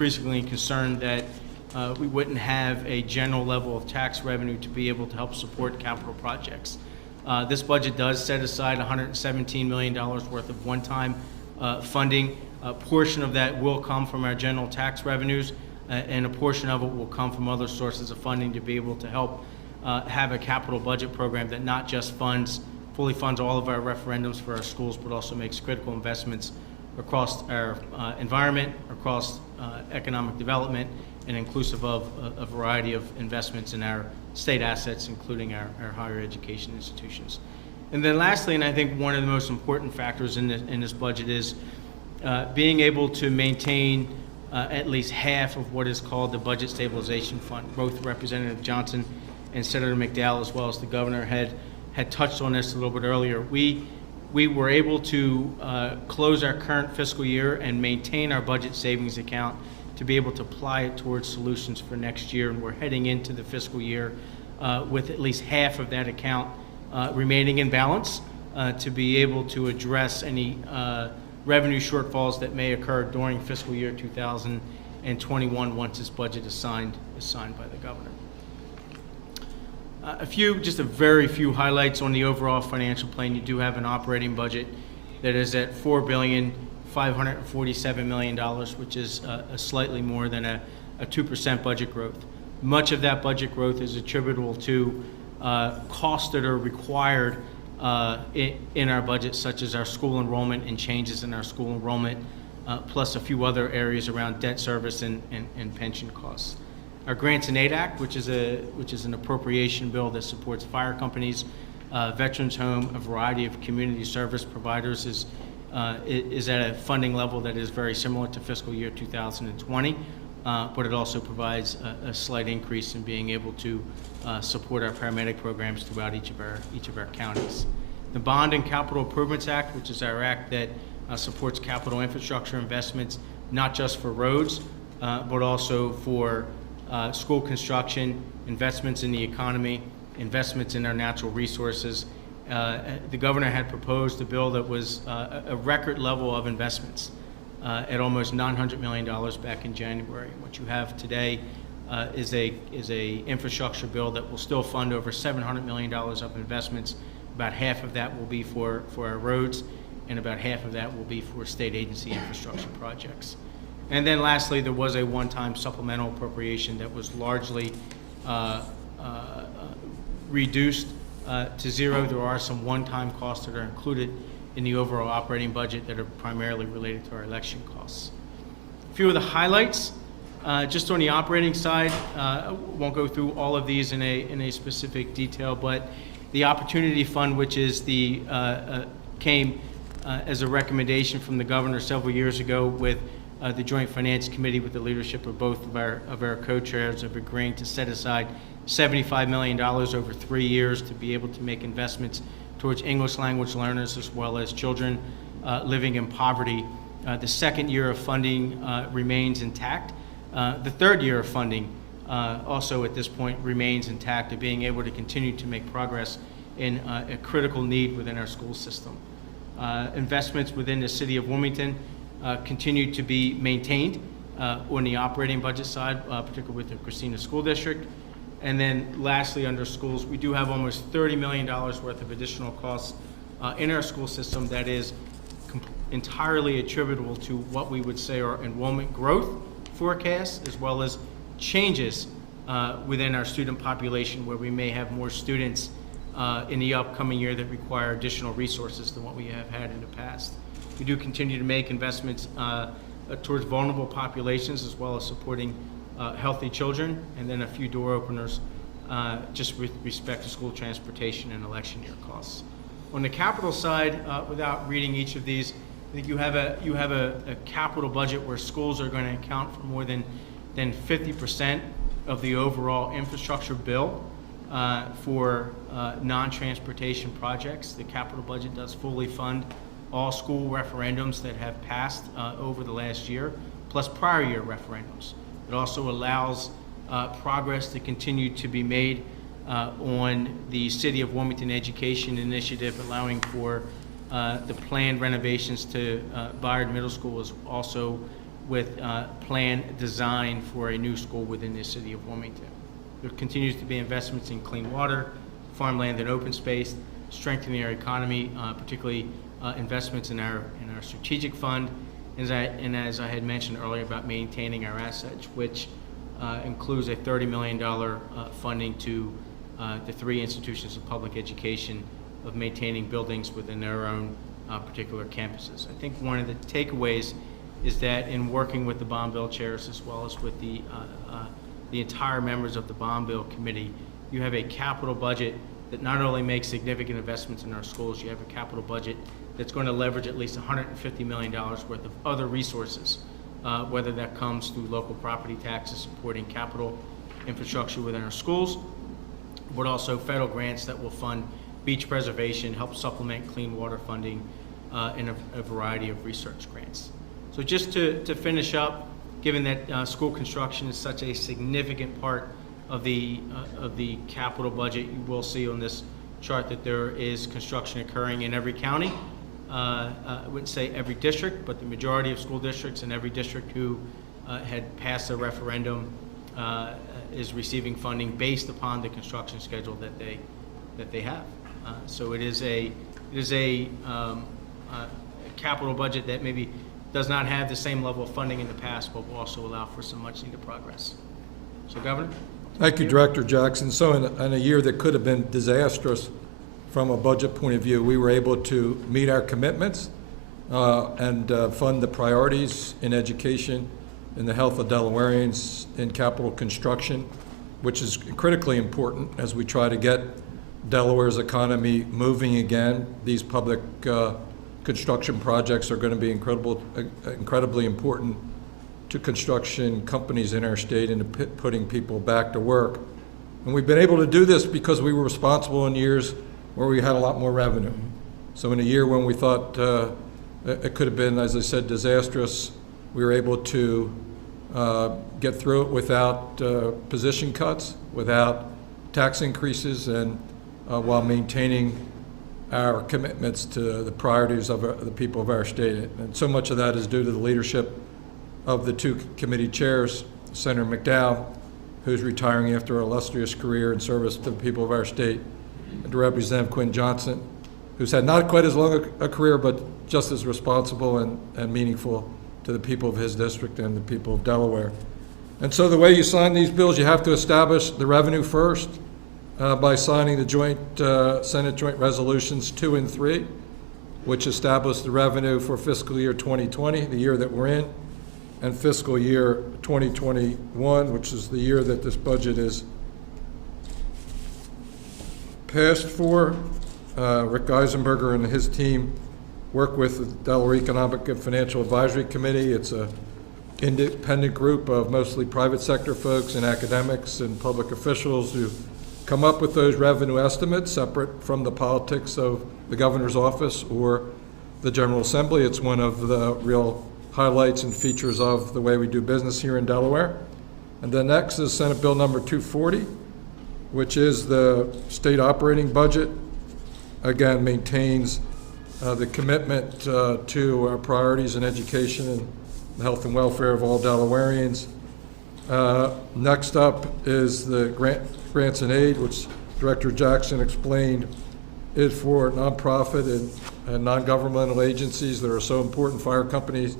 increasingly concerned that we wouldn't have a general level of tax revenue to be able to help support capital projects. This budget does set aside $117 million worth of one-time funding. A portion of that will come from our general tax revenues, and a portion of it will come from other sources of funding to be able to help have a capital budget program that not just fully funds all of our referendums for our schools, but also makes critical investments across our environment, across economic development, and inclusive of a variety of investments in our state assets, including our higher education institutions. And then lastly, and I think one of the most important factors in this budget is being able to maintain at least half of what is called the Budget Stabilization Fund. Both Representative Johnson and Senator McDowell, as well as the governor, had touched on this a little bit earlier. We were able to close our current fiscal year and maintain our budget savings account to be able to apply it towards solutions for next year, and we're heading into the fiscal year with at least half of that account remaining in balance to be able to address any revenue shortfalls that may occur during fiscal year 2021 once this budget is signed by the governor. Just a very few highlights on the overall financial plan. You do have an operating budget that is at $4,547 million, which is slightly more than a 2% budget growth. Much of that budget growth is attributable to costs that are required in our budget, such as our school enrollment and changes in our school enrollment, plus a few other areas around debt service and pension costs. Our Grants and Aid Act, which is an appropriation bill that supports fire companies, Veterans Home, a variety of community service providers, is at a funding level that is very similar to fiscal year 2020, but it also provides a slight increase in being able to support our paramedic programs throughout each of our counties. The Bond and Capital Improvements Act, which is our act that supports capital infrastructure investments, not just for roads, but also for school construction, investments in the economy, investments in our natural resources. The governor had proposed a bill that was a record level of investments at almost $900 million back in January. What you have today is a infrastructure bill that will still fund over $700 million of investments. About half of that will be for our roads, and about half of that will be for state agency infrastructure projects. And then lastly, there was a one-time supplemental appropriation that was largely reduced to zero. There are some one-time costs that are included in the overall operating budget that are primarily related to our election costs. A few of the highlights, just on the operating side, I won't go through all of these in a specific detail, but the Opportunity Fund, which is came as a recommendation from the governor several years ago with the Joint Finance Committee, with the leadership of both of our co-chairs, of agreeing to set aside $75 million over 3 years to be able to make investments towards English language learners as well as children living in poverty. The second year of funding remains intact. The third year of funding also at this point remains intact, of being able to continue to make progress in a critical need within our school system. Investments within the city of Wilmington continue to be maintained on the operating budget side, particularly with the Christina School District. And then lastly, under schools, we do have almost $30 million worth of additional costs in our school system that is entirely attributable to what we would say are enrollment growth forecasts, as well as changes within our student population, where we may have more students in the upcoming year that require additional resources than what we have had in the past. We do continue to make investments towards vulnerable populations, as well as supporting healthy children, and then a few door openers just with respect to school transportation and election year costs. On the capital side, without reading each of these, I think you have a capital budget where schools are going to account for more than 50% of the overall infrastructure bill for non-transportation projects. The capital budget does fully fund all school referendums that have passed over the last year, plus prior year referendums. It also allows progress to continue to be made on the City of Wilmington Education Initiative, allowing for the planned renovations to Bayard Middle School, is also with plan design for a new school within the city of Wilmington. There continues to be investments in clean water, farmland and open space, strengthening our economy, particularly investments in our strategic fund, and as I had mentioned earlier about maintaining our assets, which includes a $30 million funding to the 3 institutions of public education of maintaining buildings within their own particular campuses. I think one of the takeaways is that in working with the bond bill chairs as well as with the entire members of the bond bill committee, you have a capital budget that not only makes significant investments in our schools, you have a capital budget that's going to leverage at least $150 million worth of other resources, whether that comes through local property taxes supporting capital infrastructure within our schools, but also federal grants that will fund beach preservation, help supplement clean water funding, and a variety of research grants. So just to finish up, given that school construction is such a significant part of the capital budget, you will see on this chart that there is construction occurring in every county. I wouldn't say every district, but the majority of school districts and every district who had passed a referendum is receiving funding based upon the construction schedule that they have. So it is a capital budget that maybe does not have the same level of funding in the past, but will also allow for some much needed progress. So, Governor? Thank you, Director Jackson. So in a year that could have been disastrous from a budget point of view, we were able to meet our commitments and fund the priorities in education, in the health of Delawareans, in capital construction, which is critically important as we try to get Delaware's economy moving again. These public construction projects are going to be incredibly important to construction companies in our state and to putting people back to work. And we've been able to do this because we were responsible in years where we had a lot more revenue. So in a year when we thought it could have been, as I said, disastrous, we were able to get through it without position cuts, without tax increases, and while maintaining our commitments to the priorities of the people of our state. And so much of that is due to the leadership of the 2 committee chairs, Senator McDowell, who's retiring after an illustrious career in service to the people of our state, and to Representative Quinn Johnson, who's had not quite as long a career, but just as responsible and meaningful to the people of his district and the people of Delaware. And so the way you sign these bills, you have to establish the revenue first by signing the Senate Joint Resolutions 2 and 3, which establish the revenue for fiscal year 2020, the year that we're in, and fiscal year 2021, which is the year that this budget is passed for. Rick Eisenberger and his team work with the Delaware Economic and Financial Advisory Committee. It's an independent group of mostly private sector folks and academics and public officials who come up with those revenue estimates separate from the politics of the governor's office or the General Assembly. It's one of the real highlights and features of the way we do business here in Delaware. And then next is Senate Bill number 240, which is the state operating budget. Again, maintains the commitment to our priorities in education and the health and welfare of all Delawareans. Next up is the grants and aid, which Director Jackson explained is for nonprofit and non-governmental agencies that are so important, fire companies,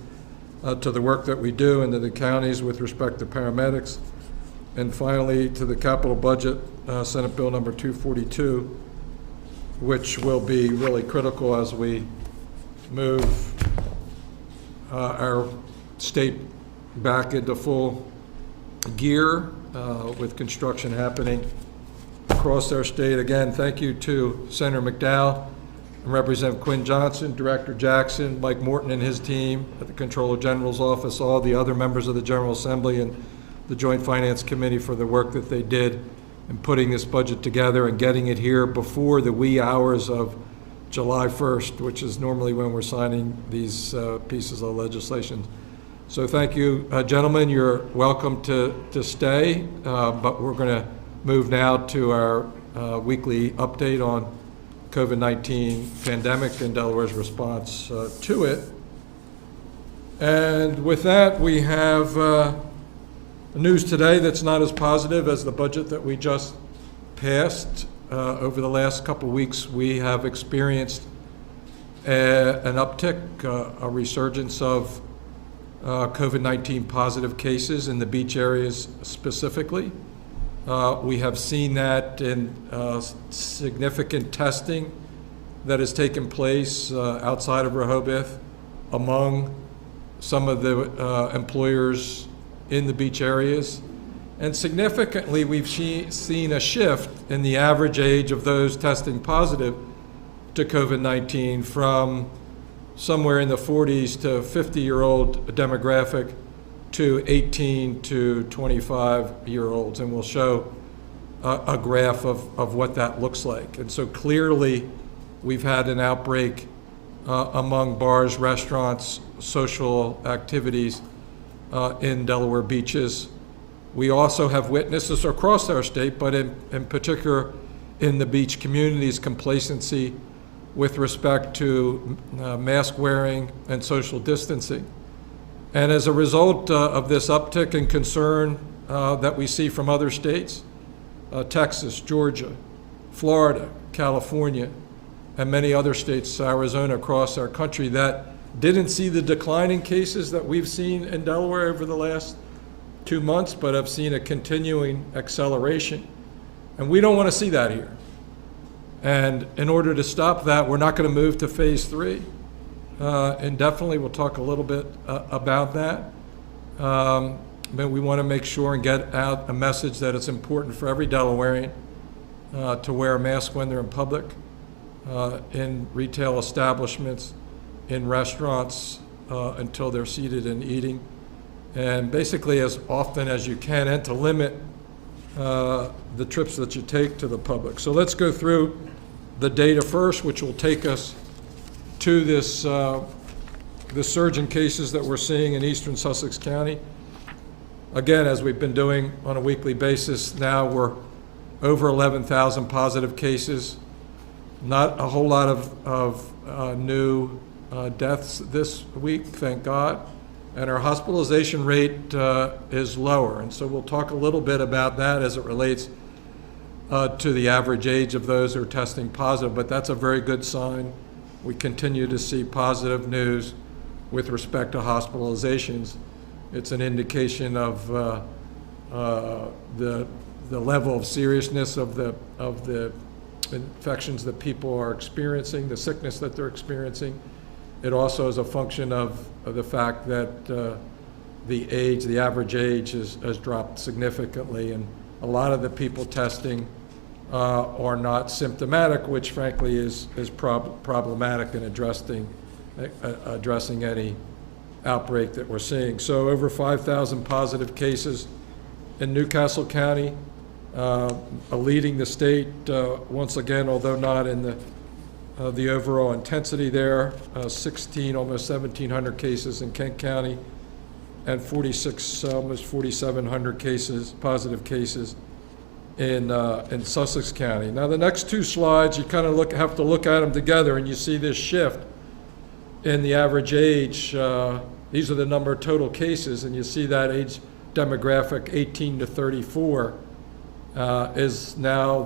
to the work that we do, and to the counties with respect to paramedics. And finally, to the capital budget, Senate Bill number 242, which will be really critical as we move our state back into full gear with construction happening across our state. Again, thank you to Senator McDowell and Representative Quinn Johnson, Director Jackson, Mike Morton and his team at the Comptroller General's office, all the other members of the General Assembly and the Joint Finance Committee for the work that they did in putting this budget together and getting it here before the wee hours of July 1st, which is normally when we're signing these pieces of legislation. So thank you, gentlemen. You're welcome to stay, but we're going to move now to our weekly update on COVID-19 pandemic and Delaware's response to it. And with that, we have news today that's not as positive as the budget that we just passed. Over the last couple of weeks, we have experienced an uptick, a resurgence of COVID-19 positive cases in the beach areas specifically. We have seen that in significant testing that has taken place outside of Rehoboth among some of the employers in the beach areas. And significantly, we've seen a shift in the average age of those testing positive to COVID-19 from somewhere in the 40s to 50-year-old demographic to 18 to 25-year-olds. And we'll show a graph of what that looks like. And so clearly, we've had an outbreak among bars, restaurants, social activities in Delaware beaches. We also have witnessed this across our state, but in particular in the beach communities, complacency with respect to mask wearing and social distancing. And as a result of this uptick in concern that we see from other states, Texas, Georgia, Florida, California, and many other states, Arizona, across our country, that didn't see the decline in cases that we've seen in Delaware over the last 2 months, but have seen a continuing acceleration. And we don't want to see that here. And in order to stop that, we're not going to move to phase 3 indefinitely. We'll talk a little bit about that. But we want to make sure and get out a message that it's important for every Delawarean to wear a mask when they're in public, in retail establishments, in restaurants, until they're seated and eating, and basically as often as you can, and to limit the trips that you take to the public. So let's go through the data first, which will take us to this the surge in cases that we're seeing in eastern Sussex County. Again, as we've been doing on a weekly basis, now we're over 11,000 positive cases. Not a whole lot of new deaths this week, thank God. And our hospitalization rate is lower. And so we'll talk a little bit about that as it relates to the average age of those who are testing positive, but that's a very good sign. We continue to see positive news with respect to hospitalizations. It's an indication of the level of seriousness of the infections that people are experiencing, the sickness that they're experiencing. It also is a function of the fact that the average age has dropped significantly, and a lot of the people testing are not symptomatic, which frankly is problematic in addressing any outbreak that we're seeing. So over 5,000 positive cases in Newcastle County, leading the state once again, although not in the overall intensity there. 16, almost 1,700 cases in Kent County, and 46, almost 4,700 cases, positive cases in Sussex County. Now the next two slides, you kind of have to look at them together, and you see this shift in the average age. These are the number of total cases, and you see that age demographic 18 to 34 is now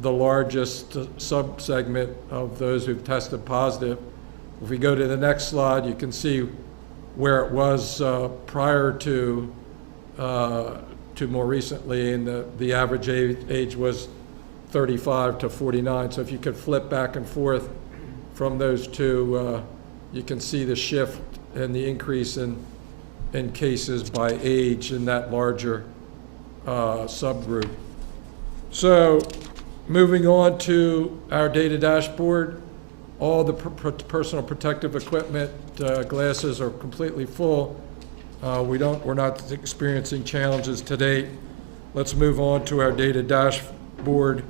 the largest subsegment of those who've tested positive. If we go to the next slide, you can see where it was prior to more recently, and the average age was 35 to 49. So if you could flip back and forth from those two, you can see the shift and the increase in cases by age in that larger subgroup. So moving on to our data dashboard, all the personal protective equipment, glasses are completely full. We're not experiencing challenges to date. Let's move on to our data dashboard.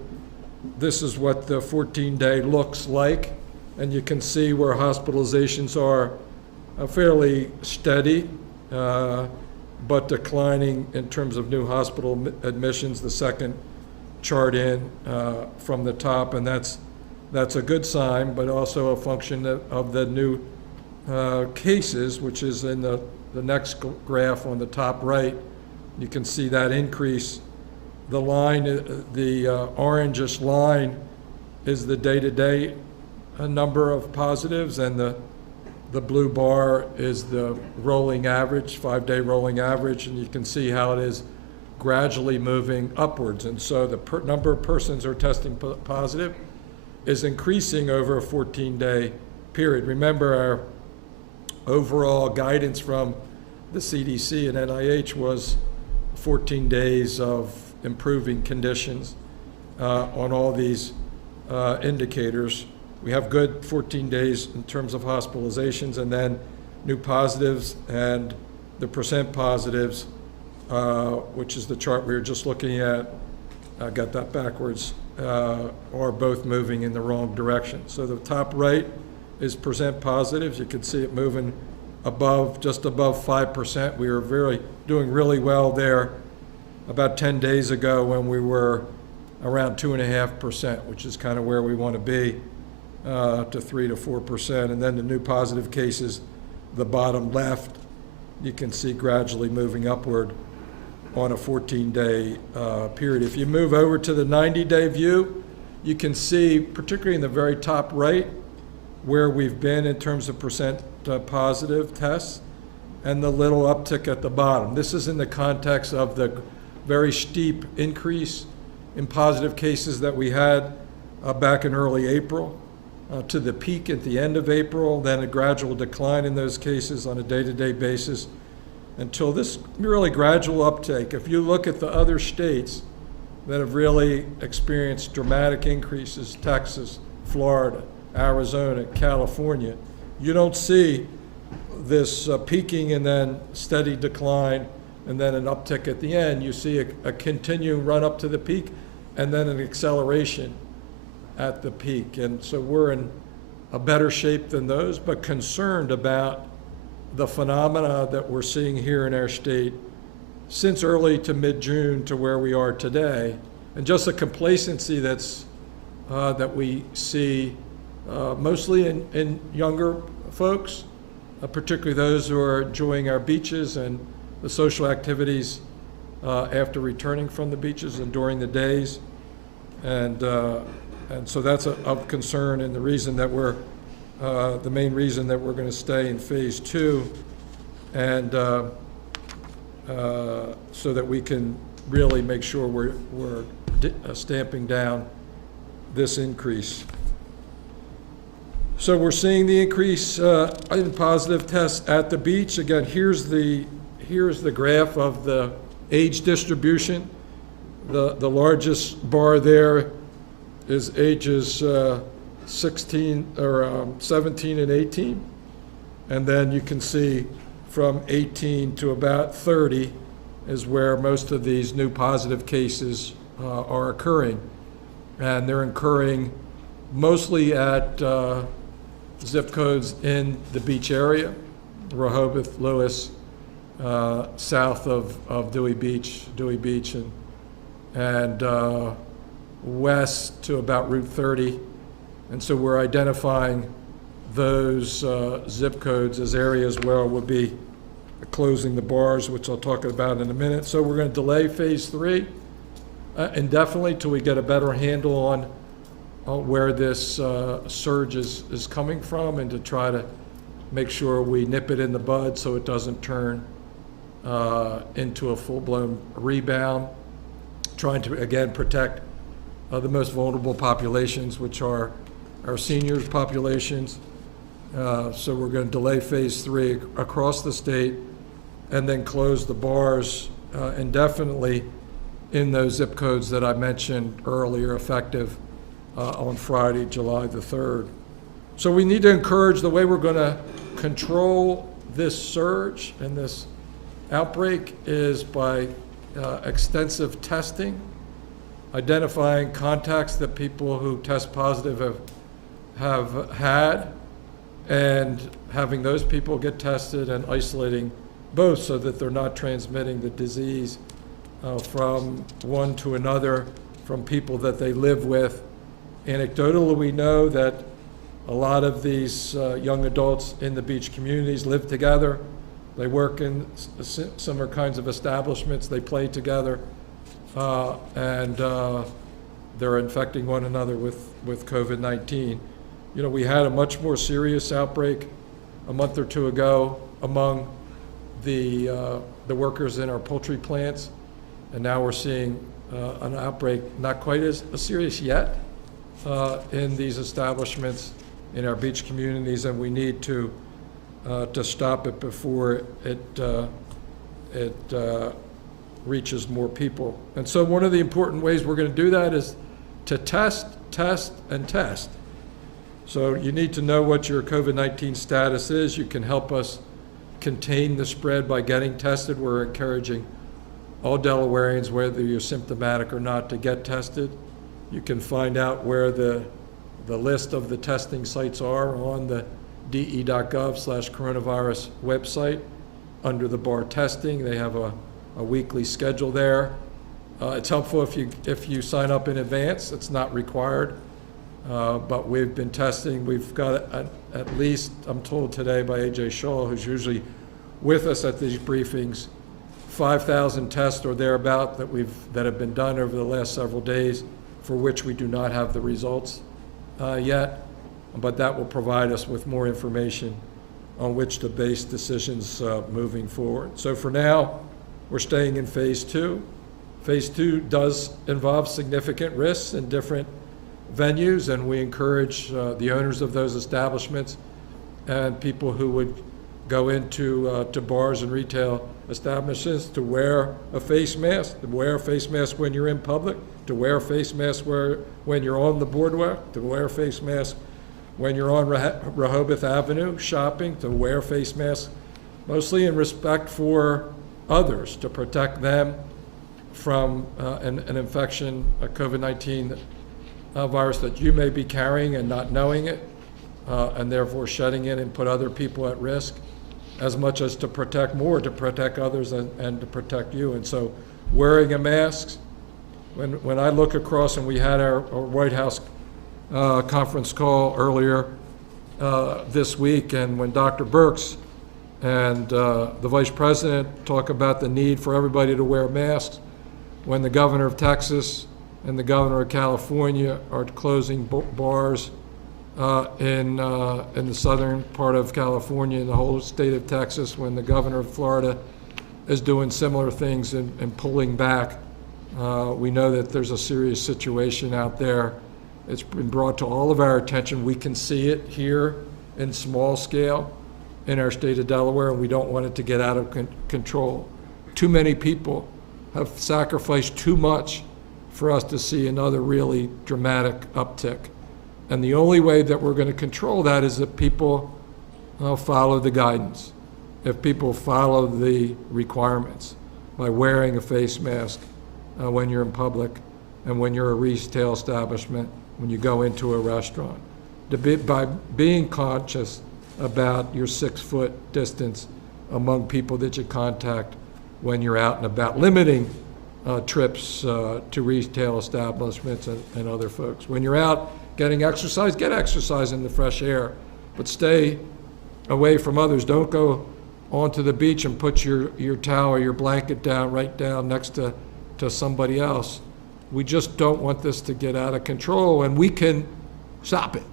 This is what the 14-day looks like, and you can see where hospitalizations are fairly steady, but declining in terms of new hospital admissions, the second chart in from the top, and that's a good sign, but also a function of the new cases, which is in the next graph on the top right. You can see that increase. The line, the orangish line is the day-to-day number of positives, and the blue bar is the rolling average, 5-day rolling average, and you can see how it is gradually moving upwards. And so the number of persons who are testing positive is increasing over a 14-day period. Remember, our overall guidance from the CDC and NIH was 14 days of improving conditions on all these indicators. We have good 14 days in terms of hospitalizations, and then new positives and the percent positives, which is the chart we were just looking at, I got that backwards, are both moving in the wrong direction. So the top right is percent positives. You can see it moving above, just above 5%. We were doing really well there about 10 days ago when we were around 2.5%, which is kind of where we want to be, to 3 to 4%. And then the new positive cases, the bottom left, you can see gradually moving upward on a 14-day period. If you move over to the 90-day view, you can see, particularly in the very top right, where we've been in terms of percent positive tests, and the little uptick at the bottom. This is in the context of the very steep increase in positive cases that we had back in early April, to the peak at the end of April, then a gradual decline in those cases on a day-to-day basis until this really gradual uptake. If you look at the other states that have really experienced dramatic increases, Texas, Florida, Arizona, California, you don't see this peaking and then steady decline and then an uptick at the end. You see a continuing run up to the peak and then an acceleration at the peak. And so we're in a better shape than those, but concerned about the phenomena that we're seeing here in our state since early to mid-June to where we are today, and just a complacency that's that we see mostly in younger folks, particularly those who are enjoying our beaches and the social activities after returning from the beaches and during the days. And so that's of concern, and the reason that we're, the main reason that we're going to stay in phase 2, and so that we can really make sure we're stamping down this increase. So we're seeing the increase in positive tests at the beach. Again, here's the graph of the age distribution. The largest bar there is ages 17 and 18, and then you can see from 18 to about 30 is where most of these new positive cases are occurring, and they're occurring mostly at zip codes in the beach area, Rehoboth, Lewis, south of Dewey Beach, and west to about Route 30. And so we're identifying those zip codes as areas where we'll be closing the bars, which I'll talk about in a minute. So we're going to delay phase 3 indefinitely till we get a better handle on where this surge is coming from, and to try to make sure we nip it in the bud so it doesn't turn into a full-blown rebound, trying to, again, protect the most vulnerable populations, which are our seniors populations. So we're going to delay phase 3 across the state and then close the bars indefinitely in those zip codes that I mentioned earlier, effective on Friday, July the 3rd. So we need to encourage, the way we're going to control this surge and this outbreak is by extensive testing, identifying contacts that people who test positive have had, and having those people get tested and isolating both so that they're not transmitting the disease from one to another, from people that they live with. Anecdotally, we know that A lot of these young adults in the beach communities live together. They work in similar kinds of establishments. They play together, and they're infecting one another with COVID-19. You know, we had a much more serious outbreak a month or two ago among the workers in our poultry plants, and now we're seeing an outbreak not quite as serious yet in these establishments in our beach communities, and we need to stop it before it reaches more people. And so one of the important ways we're going to do that is to test, and test. So you need to know what your COVID-19 status is. You can help us contain the spread by getting tested. We're encouraging all Delawareans, whether you're symptomatic or not, to get tested. You can find out where the list of the testing sites are on the de.gov/coronavirus website under the bar testing. They have a weekly schedule there. It's helpful if you sign up in advance. It's not required, but we've been testing. We've got at least, I'm told today by A.J. Shaw, who's usually with us at these briefings, 5,000 tests or thereabout that have been done over the last several days, for which we do not have the results yet, but that will provide us with more information on which to base decisions moving forward. So for now, we're staying in phase 2. Phase 2 does involve significant risks in different venues, and we encourage the owners of those establishments and people who would go into to bars and retail establishments to wear a face mask, when you're in public, to wear a face mask when you're on the boardwalk, to wear a face mask when you're on Rehoboth Avenue shopping, to wear face masks, mostly in respect for others, to protect them from an infection, a COVID-19 virus that you may be carrying and not knowing it, and therefore shedding it and put other people at risk, as much as to protect others and to protect you. And so wearing a mask, when I look across, and we had our White House conference call earlier this week, and when Dr. Birx and the Vice President talk about the need for everybody to wear masks, when the Governor of Texas and the Governor of California are closing bars in the southern part of California and the whole state of Texas, when the Governor of Florida is doing similar things and pulling back, we know that there's a serious situation out there. It's been brought to all of our attention. We can see it here in small scale in our state of Delaware, and we don't want it to get out of control. Too many people have sacrificed too much for us to see another really dramatic uptick. And the only way that we're going to control that is if people follow the guidance, if people follow the requirements by wearing a face mask when you're in public and when you're a retail establishment, when you go into a restaurant, by being conscious about your 6-foot distance among people that you contact when you're out and about, limiting trips to retail establishments and other folks. When you're out getting exercise, get exercise in the fresh air, but stay away from others. Don't go onto the beach and put your towel or your blanket right down next to somebody else. We just don't want this to get out of control, and we can stop it.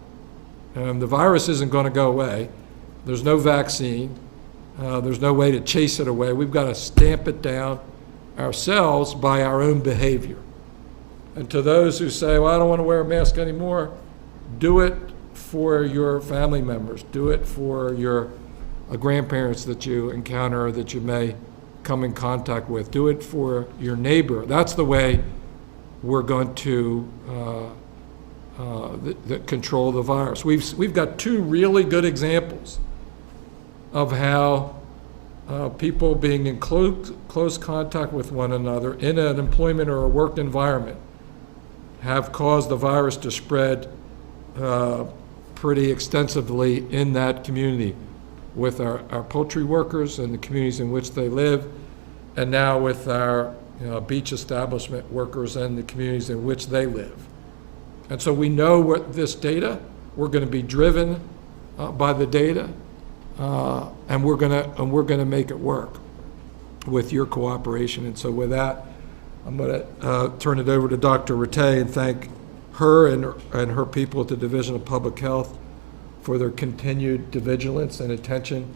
The virus isn't going to go away. There's no vaccine. There's no way to chase it away. We've got to stamp it down ourselves by our own behavior. And to those who say, well, I don't want to wear a mask anymore, do it for your family members. Do it for your grandparents that you encounter or that you may come in contact with. Do it for your neighbor. That's the way we're going to control the virus. We've got 2 really good examples of how people being in close contact with one another in an employment or a work environment have caused the virus to spread pretty extensively in that community, with our poultry workers and the communities in which they live, and now with our beach establishment workers and the communities in which they live. And so we know what this data We're going to be driven by the data, and we're going to make it work with your cooperation. And so with that, I'm going to turn it over to Dr. Rattay and thank her and her people at the Division of Public Health for their continued vigilance and attention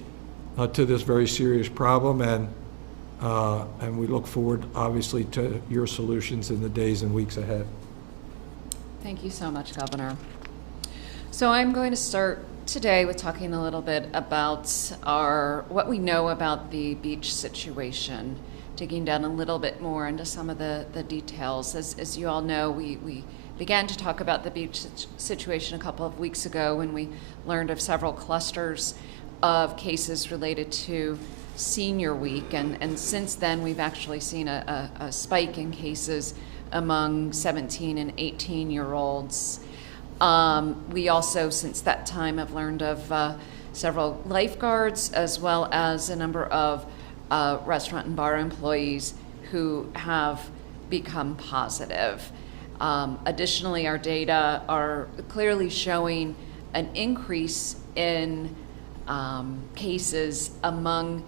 to this very serious problem, and we look forward, obviously, to your solutions in the days and weeks ahead. Thank you so much, Governor. So I'm going to start today with talking a little bit about what we know about the beach situation, digging down a little bit more into some of the details. As you all know, we began to talk about the beach situation a couple of weeks ago when we learned of several clusters of cases related to Senior Week, and since then we've actually seen a spike in cases among 17 and 18-year-olds. We also, since that time, have learned of several lifeguards as well as a number of restaurant and bar employees who have become positive. Additionally, our data are clearly showing an increase in cases among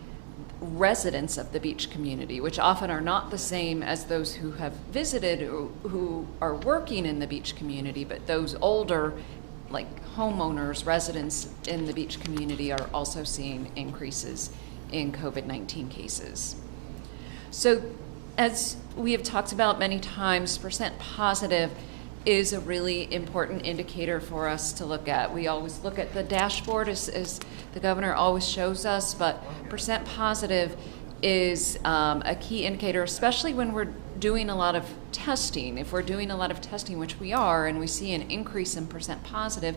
residents of the beach community, which often are not the same as those who have visited or who are working in the beach community, but those older, like homeowners, residents in the beach community, are also seeing increases in COVID-19 cases. So, as we have talked about many times, percent positive is a really important indicator for us to look at. We always look at the dashboard as the governor always shows us, but percent positive is a key indicator, especially when we're doing a lot of testing. If we're doing a lot of testing, which we are, and we see an increase in percent positive,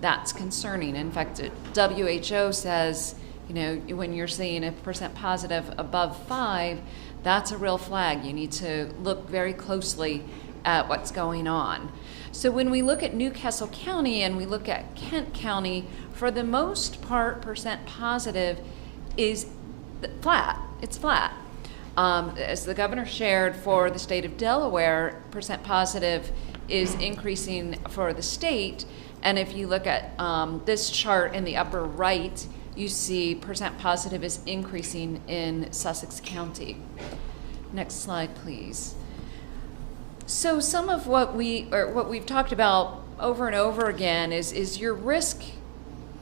that's concerning. In fact, WHO says, you know, when you're seeing a percent positive above 5, that's a real flag. You need to look very closely at what's going on. So when we look at Newcastle County and we look at Kent County, for the most part, percent positive is flat. It's flat. As the governor shared, for the state of Delaware, percent positive is increasing for the state. And if you look at this chart in the upper right, you see percent positive is increasing in Sussex County. Next slide, please. So some of what we've talked about over and over again is your risk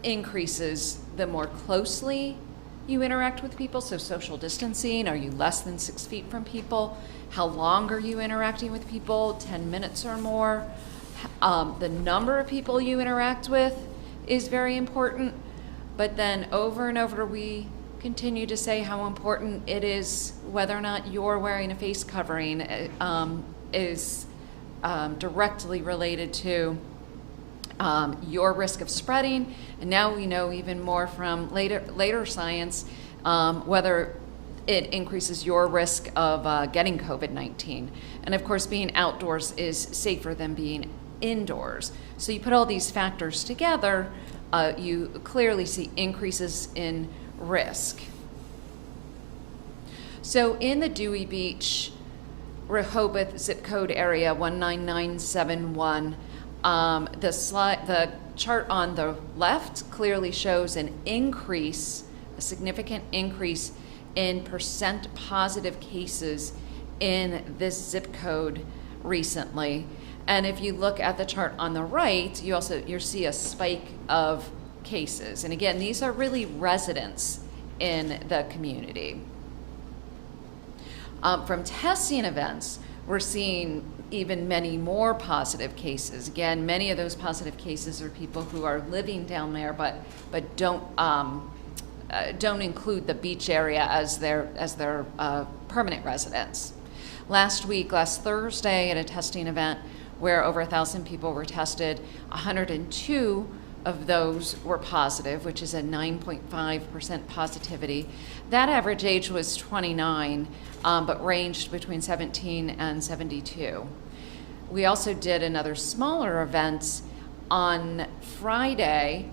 increases the more closely you interact with people. So social distancing, are you less than 6 feet from people? How long are you interacting with people? 10 minutes or more? The number of people you interact with is very important. But then over and over, we continue to say how important it is whether or not you're wearing a face covering is directly related to your risk of spreading. And now we know even more from later science whether it increases your risk of getting COVID-19. And of course, being outdoors is safer than being indoors. So you put all these factors together, you clearly see increases in risk. So in the Dewey Beach, Rehoboth zip code area 19971, the chart on the left clearly shows an increase, a significant increase in percent positive cases in this zip code recently. And if you look at the chart on the right, you see a spike of cases. And again, these are really residents in the community. From testing events, we're seeing even many more positive cases. Again, many of those positive cases are people who are living down there, but don't include the beach area as their permanent residence. Last Thursday, at a testing event where over 1,000 people were tested, 102 of those were positive, which is a 9.5% positivity. That average age was 29, but ranged between 17 and 72. We also did another smaller event on Friday,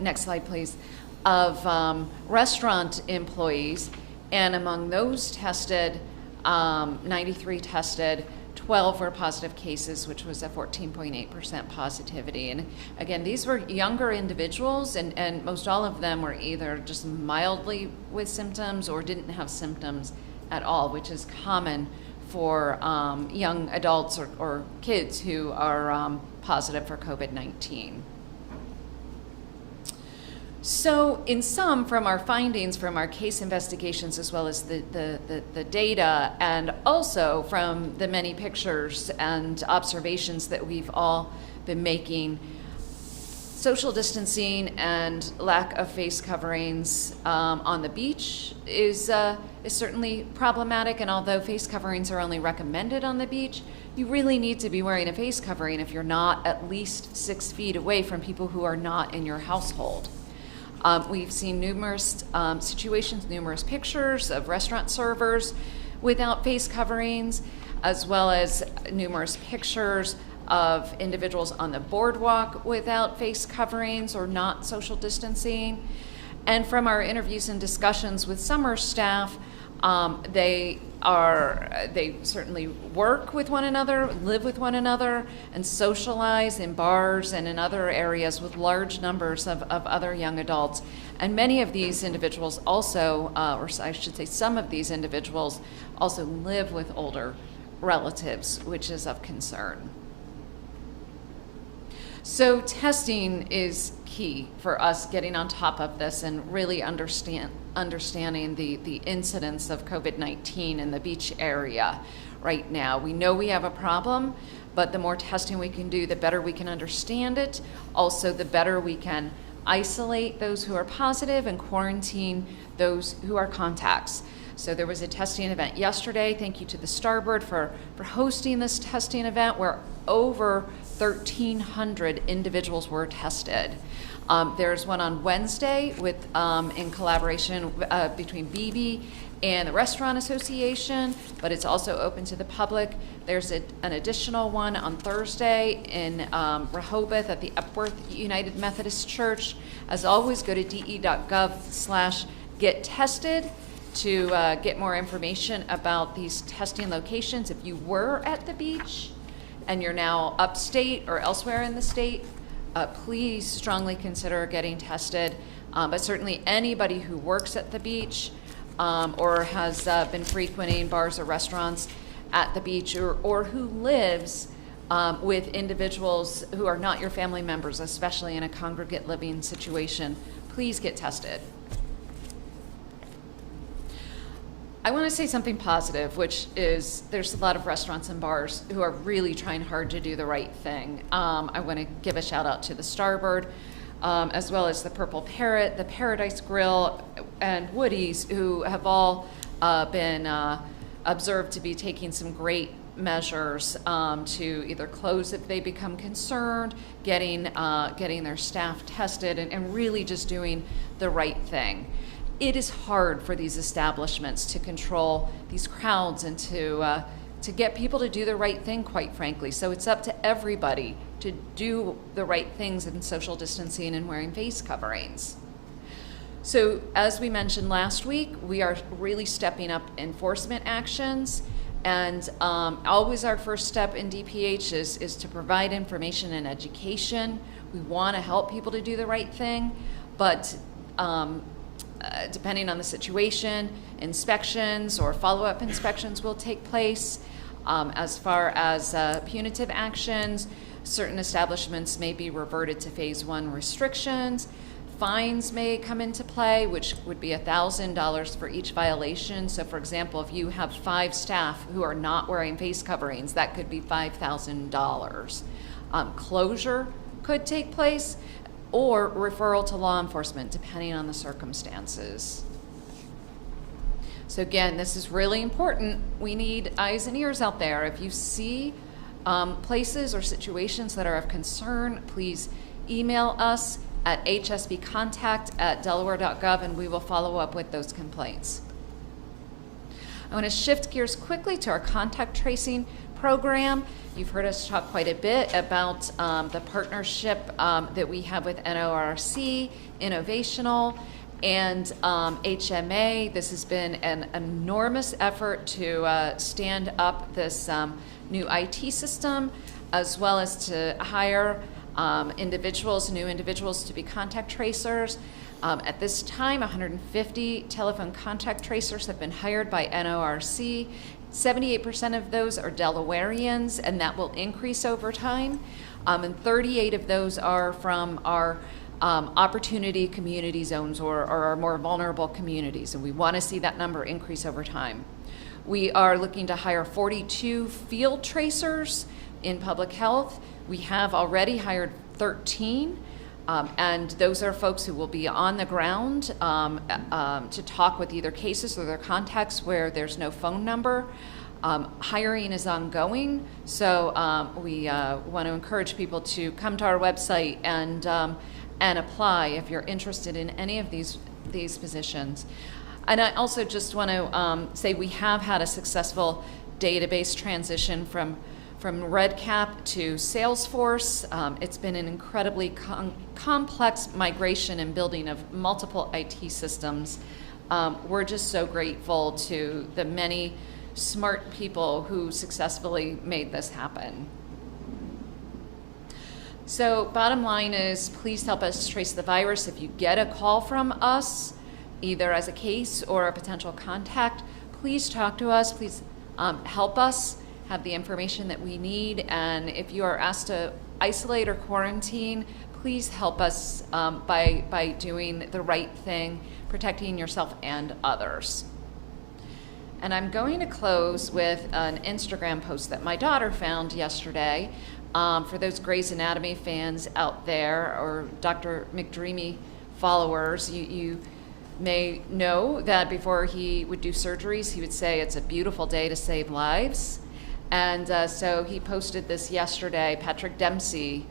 next slide, please, of restaurant employees, and among those tested, 93 tested, 12 were positive cases, which was a 14.8% positivity. And again, these were younger individuals, and most all of them were either just mildly with symptoms or didn't have symptoms at all, which is common for young adults or kids who are positive for COVID-19. So in sum, from our findings, from our case investigations, as well as the data, and also from the many pictures and observations that we've all been making, social distancing and lack of face coverings on the beach is certainly problematic. And although face coverings are only recommended on the beach, you really need to be wearing a face covering if you're not at least 6 feet away from people who are not in your household. We've seen numerous situations, numerous pictures of restaurant servers without face coverings, as well as numerous pictures of individuals on the boardwalk without face coverings or not social distancing. And from our interviews and discussions with summer staff, they certainly work with one another, live with one another, and socialize in bars and in other areas with large numbers of other young adults. And many of these individuals also, or I should say some of these individuals, also live with older relatives, which is of concern. So testing is key for us getting on top of this and really understanding the incidence of COVID-19 in the beach area right now. We know we have a problem, but the more testing we can do, the better we can understand it. Also, the better we can isolate those who are positive and quarantine those who are contacts. So there was a testing event yesterday. Thank you to the Starboard for hosting this testing event where over 1,300 individuals were tested. There's one on Wednesday with in collaboration between BB and the Restaurant Association, but it's also open to the public. There's an additional one on Thursday in Rehoboth at the Epworth United Methodist Church. As always, go to de.gov/gettested to get more information about these testing locations. If you were at the beach and you're now upstate or elsewhere in the state, please strongly consider getting tested. But certainly anybody who works at the beach or has been frequenting bars or restaurants at the beach or who lives with individuals who are not your family members, especially in a congregate living situation, please get tested. I want to say something positive, which is there's a lot of restaurants and bars who are really trying hard to do the right thing. I want to give a shout out to the Starboard, as well as the Purple Parrot, the Paradise Grill, and Woody's, who have all been observed to be taking some great measures to either close if they become concerned, getting their staff tested, and really just doing the right thing. It is hard for these establishments to control these crowds and to get people to do the right thing, quite frankly. So it's up to everybody to do the right things in social distancing and wearing face coverings. So as we mentioned last week, we are really stepping up enforcement actions. And always our first step in DPH is to provide information and education. We want to help people to do the right thing, but depending on the situation, inspections or follow-up inspections will take place. As far as punitive actions, certain establishments may be reverted to phase 1 restrictions. Fines may come into play, which would be $1,000 for each violation. So for example, if you have 5 staff who are not wearing face coverings, that could be $5,000. Closure could take place, or referral to law enforcement, depending on the circumstances. So again, this is really important. We need eyes and ears out there. If you see places or situations that are of concern, please email us at hsbcontact@delaware.gov, and we will follow up with those complaints. I want to shift gears quickly to our contact tracing program. You've heard us talk quite a bit about the partnership that we have with NORC, Innovational, and HMA. This has been an enormous effort to stand up this new IT system, as well as to hire new individuals to be contact tracers. At this time, 150 telephone contact tracers have been hired by NORC. 78% of those are Delawareans, and that will increase over time. And 38 of those are from our opportunity community zones, or our more vulnerable communities, and we want to see that number increase over time. We are looking to hire 42 field tracers in public health. We have already hired 13. And those are folks who will be on the ground to talk with either cases or their contacts where there's no phone number. Hiring is ongoing, so we want to encourage people to come to our website and apply if you're interested in any of these positions. And I also just want to say we have had a successful database transition from RedCap to Salesforce. It's been an incredibly complex migration and building of multiple IT systems. We're just so grateful to the many smart people who successfully made this happen. So bottom line is, please help us trace the virus. If you get a call from us, either as a case or a potential contact, please talk to us. Please help us have the information that we need, and if you are asked to isolate or quarantine, please help us by doing the right thing, protecting yourself and others. And I'm going to close with an Instagram post that my daughter found yesterday. For those Grey's Anatomy fans out there, or Dr. McDreamy followers, you may know that before he would do surgeries, he would say it's a beautiful day to save lives. And so he posted this yesterday, Patrick Dempsey,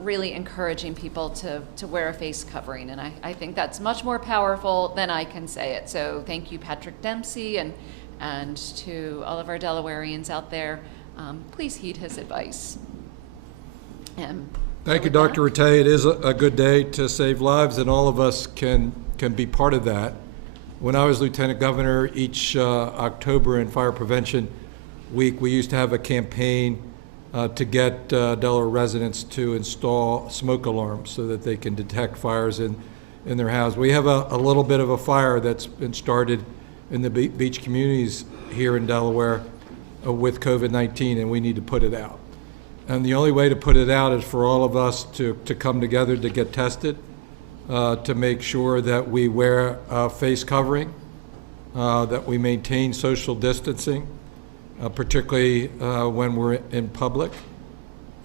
really encouraging people to wear a face covering. And I think that's much more powerful than I can say it. So thank you, Patrick Dempsey, and to all of our Delawareans out there, please heed his advice. Thank you, Dr. Rattay. It is a good day to save lives, and all of us can be part of that. When I was Lieutenant Governor, each October in Fire Prevention Week, we used to have a campaign to get Delaware residents to install smoke alarms so that they can detect fires in their house. We have a little bit of a fire that's been started in the beach communities here in Delaware with COVID-19, and we need to put it out. And the only way to put it out is for all of us to come together to get tested, to make sure that we wear a face covering, that we maintain social distancing, particularly when we're in public,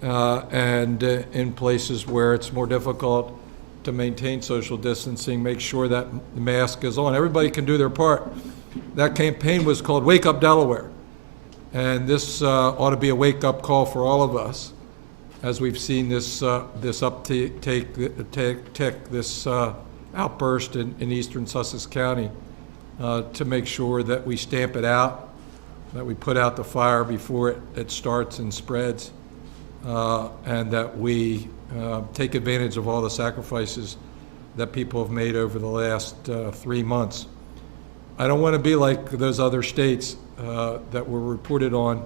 and in places where it's more difficult to maintain social distancing, make sure that the mask is on. Everybody can do their part. That campaign was called Wake Up Delaware. And this ought to be a wake-up call for all of us, as we've seen this outburst in eastern Sussex County, to make sure that we stamp it out, that we put out the fire before it starts and spreads, and that we take advantage of all the sacrifices that people have made over the last 3 months. I don't want to be like those other states that were reported on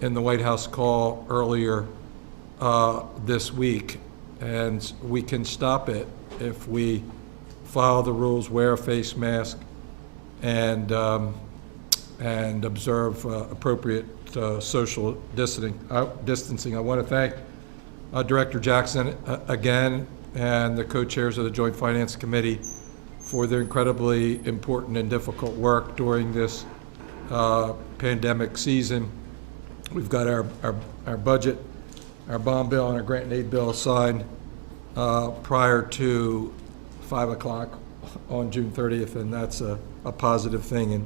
in the White House call earlier this week, and we can stop it if we follow the rules, wear a face mask, and observe appropriate social distancing. I want to thank Director Jackson again, and the co-chairs of the Joint Finance Committee for their incredibly important and difficult work during this pandemic season. We've got our budget, our bond bill, and our grant and aid bill signed prior to 5 o'clock on June 30th, and that's a positive thing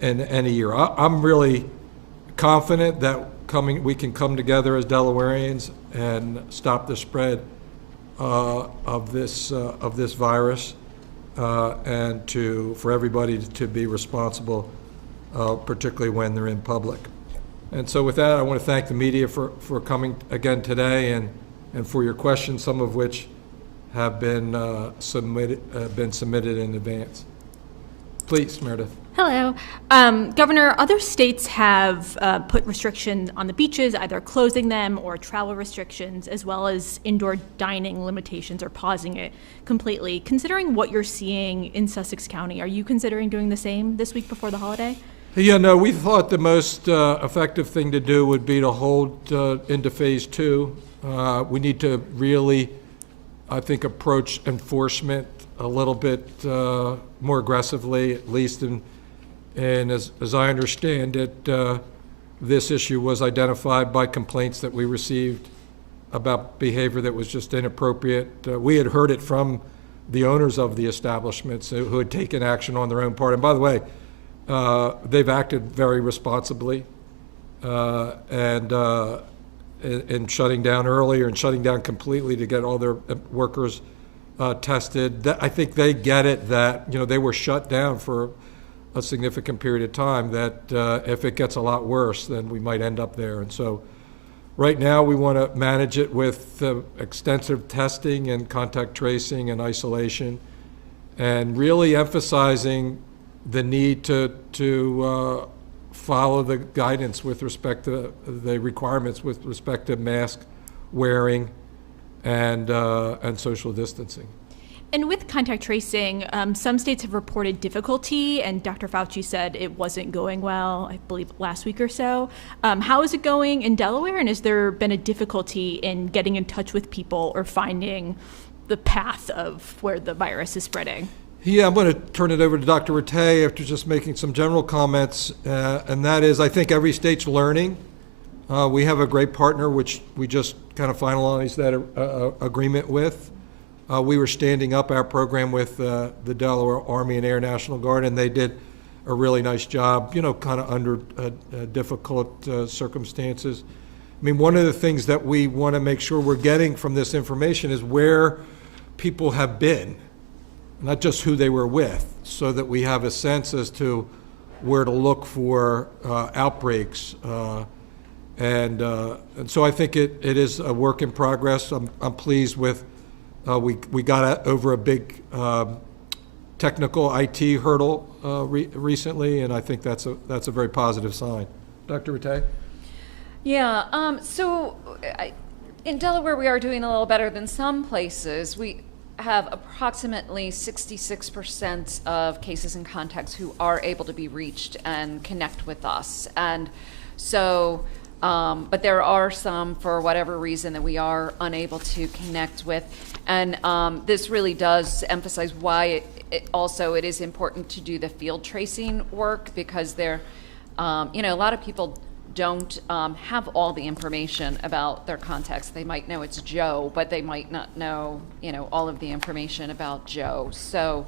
in any year. I'm really confident that we can come together as Delawareans and stop the spread of this virus, and for everybody to be responsible, particularly when they're in public. And so with that, I want to thank the media for coming again today, and for your questions, some of which have been submitted in advance. Please, Meredith. Hello. Governor, other states have put restrictions on the beaches, either closing them or travel restrictions, as well as indoor dining limitations or pausing it completely. Considering what you're seeing in Sussex County, are you considering doing the same this week before the holiday? Yeah, no, we thought the most effective thing to do would be to hold into phase 2. We need to really, I think, approach enforcement a little bit more aggressively, at least and as I understand it, this issue was identified by complaints that we received about behavior that was just inappropriate. We had heard it from the owners of the establishments who had taken action on their own part. And by the way, they've acted very responsibly and in shutting down earlier and shutting down completely to get all their workers tested. I think they get it that, they were shut down for a significant period of time, that if it gets a lot worse, then we might end up there. And so right now we want to manage it with extensive testing and contact tracing and isolation, and really emphasizing the need to follow the guidance with respect to the requirements with respect to mask wearing and social distancing. And with contact tracing, some states have reported difficulty, and Dr. Fauci said it wasn't going well, I believe, last week or so. How is it going in Delaware, and has there been a difficulty in getting in touch with people or finding the path of where the virus is spreading? Yeah, I'm going to turn it over to Dr. Rattay after just making some general comments, and that is, I think every state's learning. We have a great partner, which we just kind of finalized that agreement with. We were standing up our program with the Delaware Army and Air National Guard, and they did a really nice job, kind of under difficult circumstances. I mean, one of the things that we want to make sure we're getting from this information is where people have been, not just who they were with, so that we have a sense as to where to look for outbreaks. And so I think it is a work in progress. I'm pleased with. We got over a big technical IT hurdle recently, and I think that's a very positive sign. Dr. Rattay? Yeah, in Delaware, we are doing a little better than some places. We have approximately 66% of cases and contacts who are able to be reached and connect with us. And so, but there are some, for whatever reason, that we are unable to connect with. And this really does emphasize why it is important to do the field tracing work, because there, a lot of people don't have all the information about their contacts. They might know it's Joe, but they might not know, all of the information about Joe. So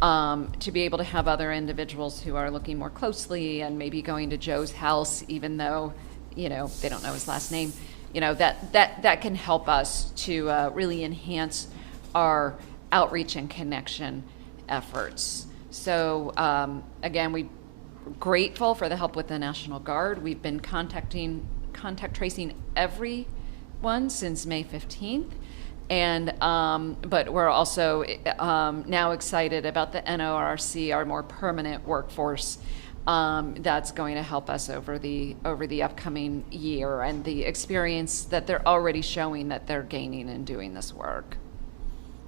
to be able to have other individuals who are looking more closely and maybe going to Joe's house, even though, they don't know his last name, that can help us to really enhance our outreach and connection efforts. So again, we're grateful for the help with the National Guard. We've been contact tracing everyone since May 15th. And but we're also now excited about the NORC, our more permanent workforce, that's going to help us over the upcoming year, and the experience that they're already showing that they're gaining in doing this work.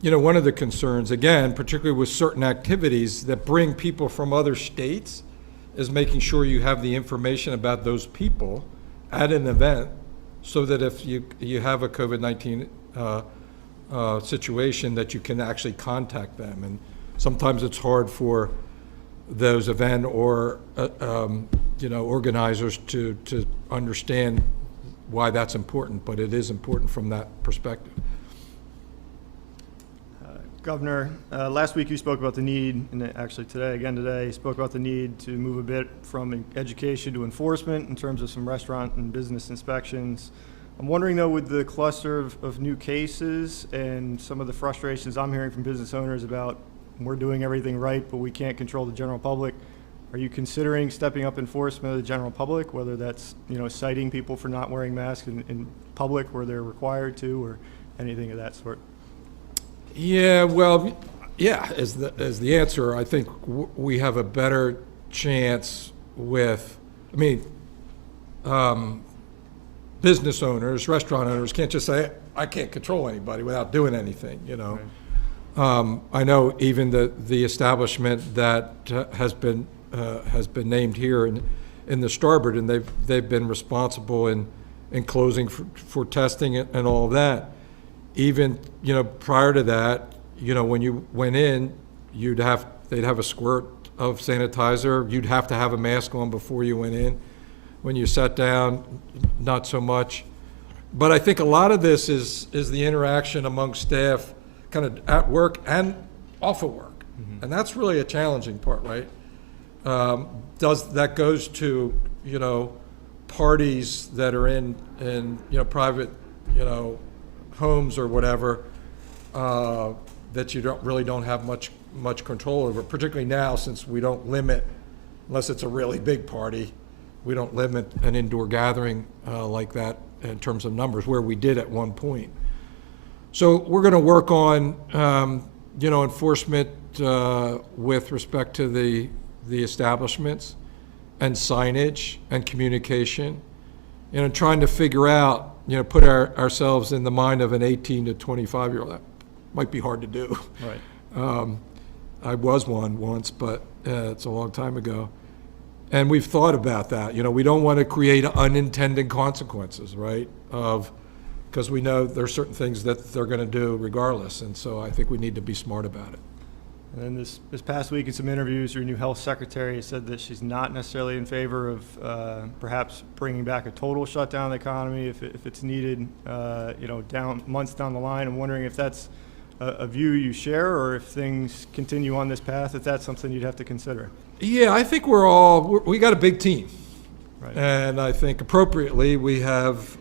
One of the concerns, again, particularly with certain activities that bring people from other states, is making sure you have the information about those people at an event, so that if you have a COVID-19 situation, that you can actually contact them. And sometimes it's hard for those event or organizers to understand why that's important, but it is important from that perspective. Governor, last week you spoke about the need, and actually today, you spoke about the need to move a bit from education to enforcement in terms of some restaurant and business inspections. I'm wondering, though, with the cluster of new cases and some of the frustrations I'm hearing from business owners about we're doing everything right, but we can't control the general public, are you considering stepping up enforcement of the general public, whether that's, citing people for not wearing masks in public where they're required to, or anything of that sort? Yeah, well, yeah, as the answer, I think we have a better chance with, I mean, business owners, restaurant owners can't just say, I can't control anybody without doing anything, you know. Right. I know even the establishment that has been named here in the Starboard, and they've been responsible in closing for testing and all of that. Even, you know, prior to that, you know, when you went in, they'd have a squirt of sanitizer. You'd have to have a mask on before you went in. When you sat down, not so much. But I think a lot of this is the interaction among staff kind of at work and off of work. Mm-hmm. And that's really a challenging part, right? That goes to, you know, parties that are in you know, private, you know, homes or whatever, that you really don't have much control over, particularly now since we don't limit, unless it's a really big party, we don't limit an indoor gathering like that in terms of numbers, where we did at one point. So we're going to work on, you know, enforcement with respect to the establishments and signage and communication, you know, trying to figure out, you know, put ourselves in the mind of an 18 to 25-year-old. That might be hard to do. Right. I was one once, but it's a long time ago. And we've thought about that. You know, we don't want to create unintended consequences, right? Because we know there are certain things that they're going to do regardless. And so I think we need to be smart about it. And then this past week in some interviews, your new health secretary said that she's not necessarily in favor of perhaps bringing back a total shutdown of the economy if it's needed, you know, months down the line. I'm wondering if that's a view you share, or if things continue on this path, if that's something you'd have to consider. Yeah, I think we got a big team. Right. And I think appropriately we have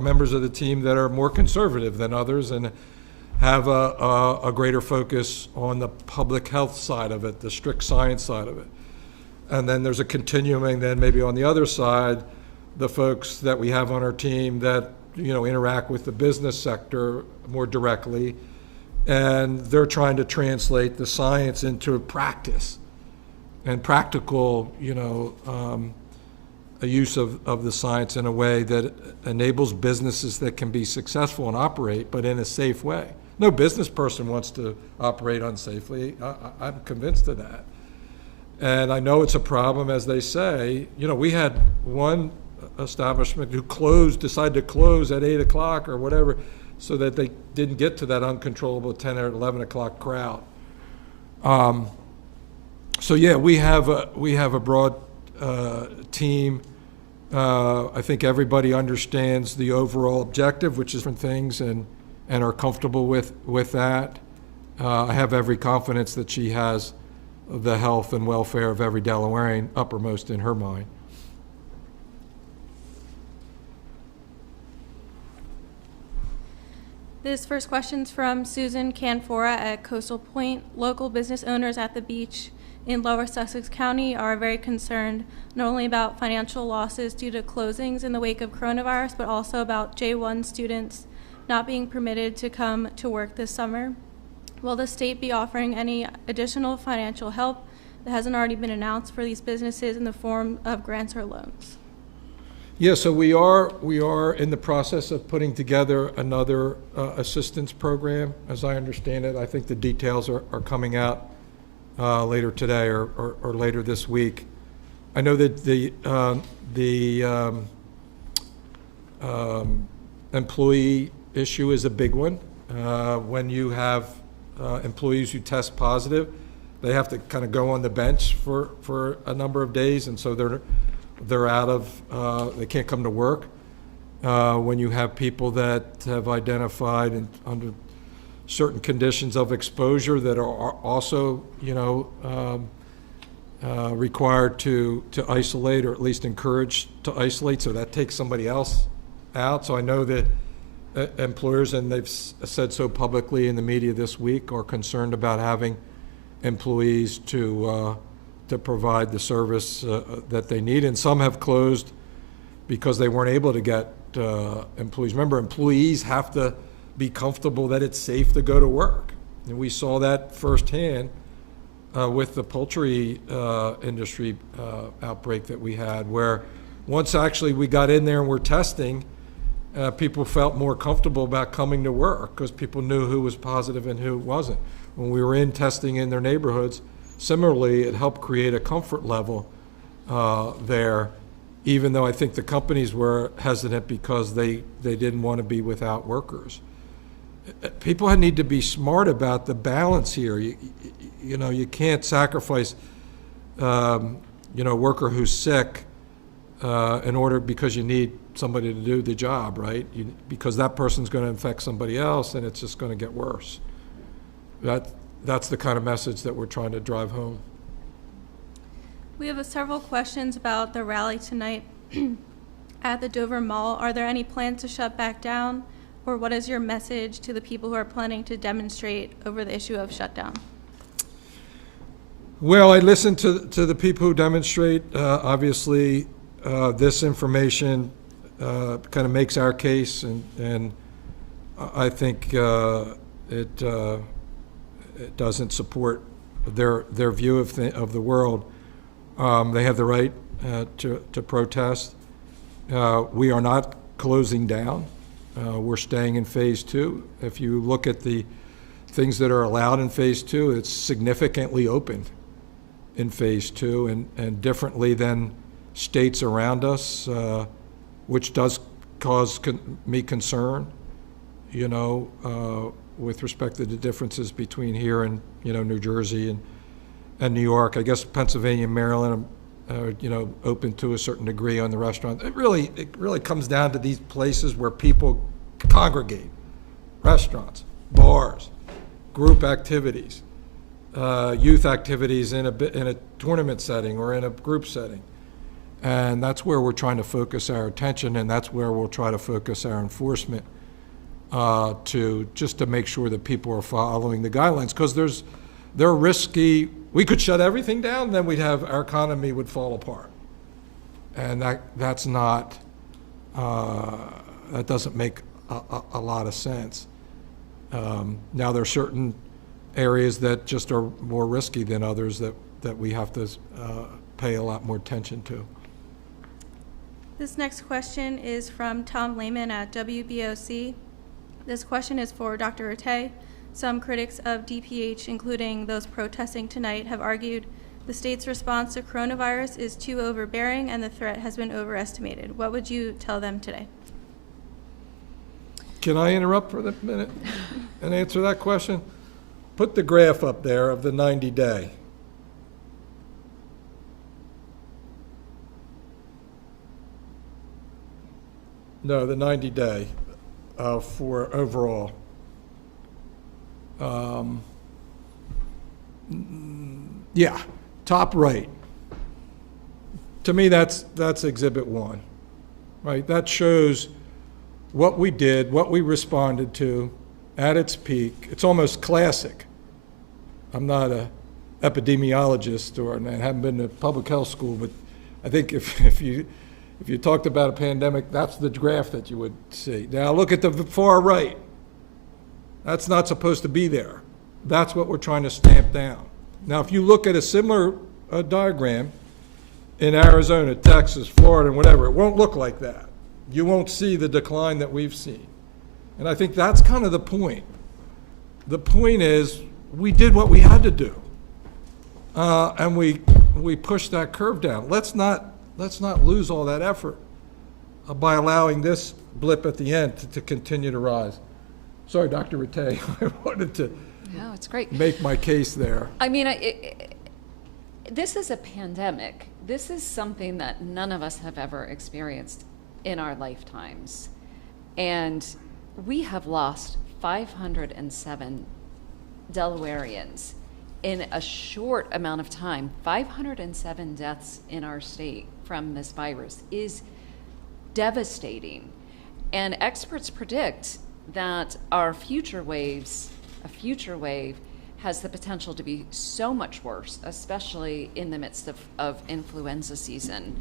members of the team that are more conservative than others and have a greater focus on the public health side of it, the strict science side of it. And then there's a continuing then maybe on the other side, the folks that we have on our team that, you know, interact with the business sector more directly, and they're trying to translate the science into practice and practical, you know, a use of the science in a way that enables businesses that can be successful and operate, but in a safe way. No business person wants to operate unsafely. I'm convinced of that. And I know it's a problem, as they say. You know, we had one establishment who decided to close at 8 o'clock or whatever, so that they didn't get to that uncontrollable 10 or 11 o'clock crowd. So yeah, we have a broad team. I think everybody understands the overall objective, which is different things, and are comfortable with that. I have every confidence that she has the health and welfare of every Delawarean uppermost in her mind. This first question's from Susan Canfora at Coastal Point. Local business owners at the beach in Lower Sussex County are very concerned not only about financial losses due to closings in the wake of coronavirus, but also about J1 students not being permitted to come to work this summer. Will the state be offering any additional financial help that hasn't already been announced for these businesses in the form of grants or loans? Yeah, so we are in the process of putting together another assistance program, as I understand it. I think the details are coming out later today or later this week. I know that the employee issue is a big one. When you have employees who test positive, they have to kind of go on the bench for a number of days, and so they're out of, they can't come to work. When you have people that have identified and under certain conditions of exposure that are also, you know, required to isolate, or at least encouraged to isolate, so that takes somebody else out. So I know that employers, and they've said so publicly in the media this week, are concerned about having employees to provide the service that they need. And some have closed because they weren't able to get employees. Remember, employees have to be comfortable that it's safe to go to work. And we saw that firsthand with the poultry industry outbreak that we had, where once actually we got in there and were testing, people felt more comfortable about coming to work because people knew who was positive and who wasn't. When we were in testing in their neighborhoods, similarly, it helped create a comfort level there, even though I think the companies were hesitant because they didn't want to be without workers. People need to be smart about the balance here. You know, you can't sacrifice, a worker who's sick in order because you need somebody to do the job, right? Because that person's going to infect somebody else, and it's just going to get worse. That's the kind of message that we're trying to drive home. We have several questions about the rally tonight at the Dover Mall. Are there any plans to shut back down, or what is your message to the people who are planning to demonstrate over the issue of shutdown? Well, I listen to the people who demonstrate. Obviously, this information kind of makes our case, and I think it doesn't support their view of the world. They have the right to protest. We are not closing down. We're staying in phase 2. If you look at the things that are allowed in phase 2, it's significantly opened in phase 2 and differently than states around us, which does cause me concern, with respect to the differences between here and, New Jersey and New York. I guess Pennsylvania and Maryland are, open to a certain degree on the restaurant. It really comes down to these places where people congregate: restaurants, bars, group activities, youth activities in a tournament setting or in a group setting. And that's where we're trying to focus our attention, and that's where we'll try to focus our enforcement to make sure that people are following the guidelines, because they're risky. We could shut everything down, then our economy would fall apart. And that's not, that doesn't make a lot of sense. Now, there are certain areas that just are more risky than others that we have to pay a lot more attention to. This next question is from Tom Lehman at WBOC. This question is for Dr. Rattay. Some critics of DPH, including those protesting tonight, have argued the state's response to coronavirus is too overbearing and the threat has been overestimated. What would you tell them today? Can I interrupt for a minute and answer that question? Put the graph up there of the 90-day. No, the 90-day for overall. Yeah, top right. To me, that's Exhibit 1, right? That shows what we did, what we responded to at its peak. It's almost classic. I'm not an epidemiologist and I haven't been to public health school, but I think if you talked about a pandemic, that's the graph that you would see. Now look at the far right. That's not supposed to be there. That's what we're trying to stamp down. Now, if you look at a similar diagram in Arizona, Texas, Florida, and whatever, it won't look like that. You won't see the decline that we've seen. And I think that's kind of the point. The point is we did what we had to do, and we pushed that curve down. Let's not lose all that effort by allowing this blip at the end to continue to rise. Sorry, Dr. Rattay, I wanted to No, it's great. make my case there. I mean, this is a pandemic. This is something that none of us have ever experienced in our lifetimes. And we have lost 507 Delawareans in a short amount of time. 507 deaths in our state from this virus is devastating. And experts predict that a future wave has the potential to be so much worse, especially in the midst of influenza season.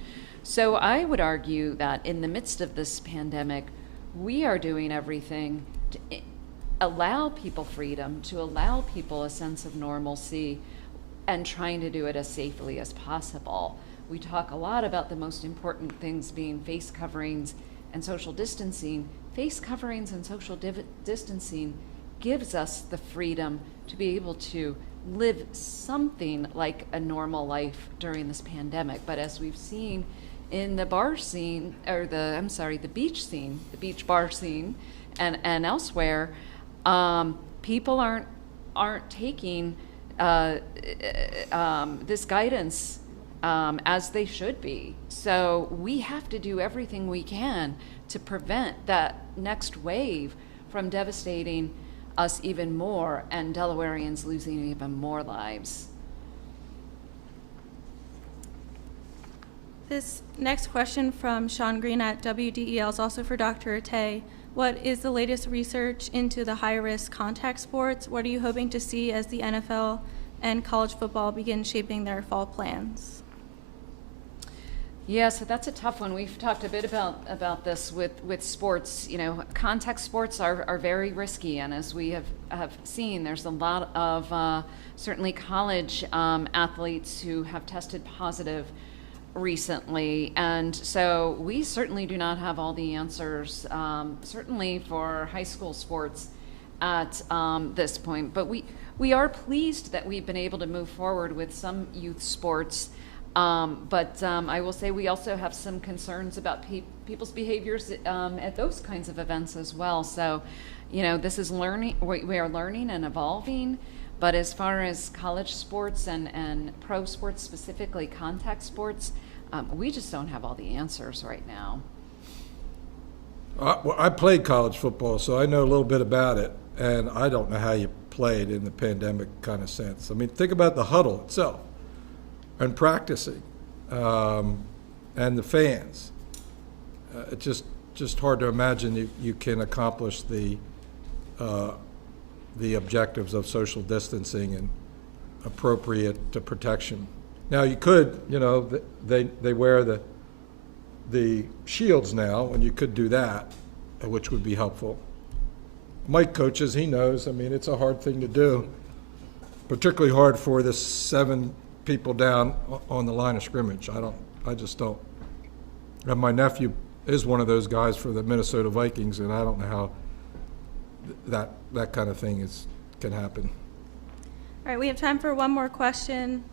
So I would argue that in the midst of this pandemic, we are doing everything allow people freedom, to allow people a sense of normalcy, and trying to do it as safely as possible. We talk a lot about the most important things being face coverings and social distancing. Face coverings and social distancing gives us the freedom to be able to live something like a normal life during this pandemic. But as we've seen in the bar scene, or the beach scene, the beach bar scene, and elsewhere, people aren't taking this guidance as they should be. So we have to do everything we can to prevent that next wave from devastating us even more and Delawareans losing even more lives. This next question from Sean Green at WDEL is also for Dr. Rattay. What is the latest research into the high-risk contact sports? What are you hoping to see as the NFL and college football begin shaping their fall plans? Yeah, so that's a tough one. We've talked a bit about this with sports. You know, contact sports are very risky, and as we have seen, there's a lot of certainly college athletes who have tested positive recently, and so we certainly do not have all the answers, certainly for high school sports at this point. But we are pleased that we've been able to move forward with some youth sports. But I will say we also have some concerns about people's behaviors at those kinds of events as well. So, you know, this is learning. We are learning and evolving. But as far as college sports and pro sports, specifically contact sports, we just don't have all the answers right now. Well, I played college football, so I know a little bit about it, and I don't know how you played in the pandemic kind of sense. I mean, think about the huddle itself and practicing and the fans. It's just hard to imagine you can accomplish the objectives of social distancing and appropriate protection. Now you could, you know, they wear the shields now, and you could do that, which would be helpful. Mike coaches, he knows. I mean, it's a hard thing to do, particularly hard for the 7 people down on the line of scrimmage. I just don't. And my nephew is one of those guys for the Minnesota Vikings, and I don't know how that kind of thing can happen. All right, we have time for one more question.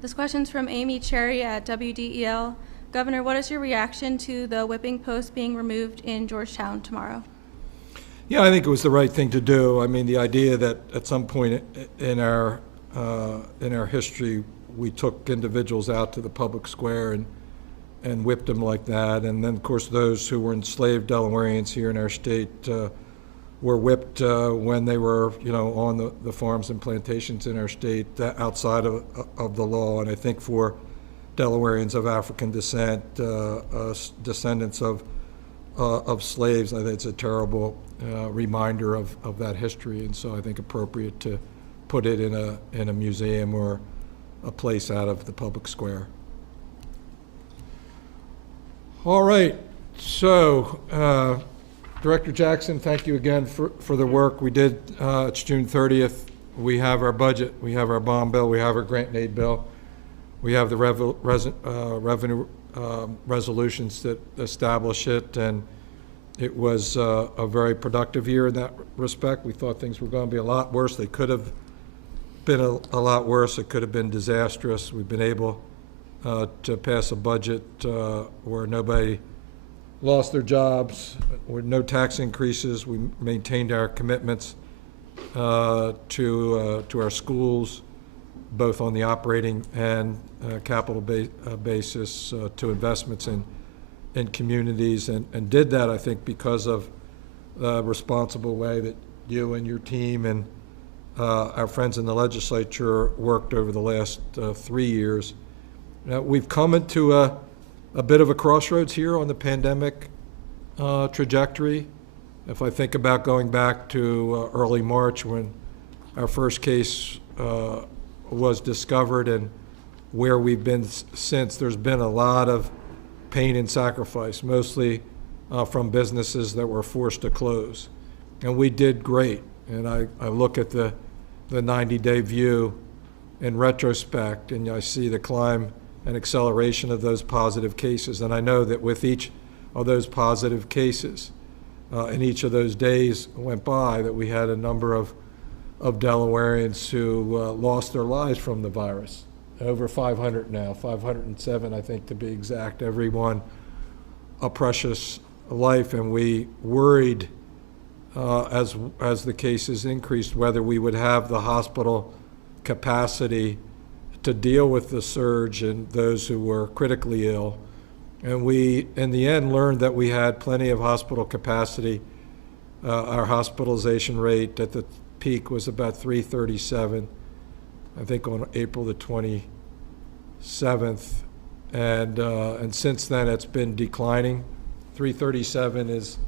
This question's from Amy Cherry at WDEL. Governor, what is your reaction to the whipping post being removed in Georgetown tomorrow? Yeah, I think it was the right thing to do. I mean, the idea that at some point in our history, we took individuals out to the public square and whipped them like that. And then, of course, those who were enslaved Delawareans here in our state were whipped when they were, you know, on the farms and plantations in our state outside of the law. And I think for Delawareans of African descent, descendants of slaves, I think it's a terrible reminder of that history. And so I think appropriate to put it in a museum or a place out of the public square. All right, so Director Jackson, thank you again for the work we did. It's June 30th. We have our budget, we have our bond bill, we have our grant and aid bill, we have the revenue resolutions that establish it, and it was a very productive year in that respect. We thought things were going to be a lot worse. They could have been a lot worse. It could have been disastrous. We've been able to pass a budget where nobody lost their jobs, with no tax increases. We maintained our commitments to our schools, both on the operating and capital basis, to investments in communities, and did that, I think, because of the responsible way that you and your team and our friends in the legislature worked over the last 3 years. We've come into a bit of a crossroads here on the pandemic trajectory. If I think about going back to early March when our first case was discovered and where we've been since, there's been a lot of pain and sacrifice, mostly from businesses that were forced to close. And we did great. And I look at the 90-day view in retrospect, and I see the climb and acceleration of those positive cases. And I know that with each of those positive cases, and each of those days went by, that we had a number of Delawareans who lost their lives from the virus. Over 500 now, 507 I think to be exact, everyone a precious life. And we worried as the cases increased whether we would have the hospital capacity to deal with the surge and those who were critically ill. And we, in the end, learned that we had plenty of hospital capacity. Our hospitalization rate at the peak was about 337, I think on April the 27th. And since then, it's been declining. 337 is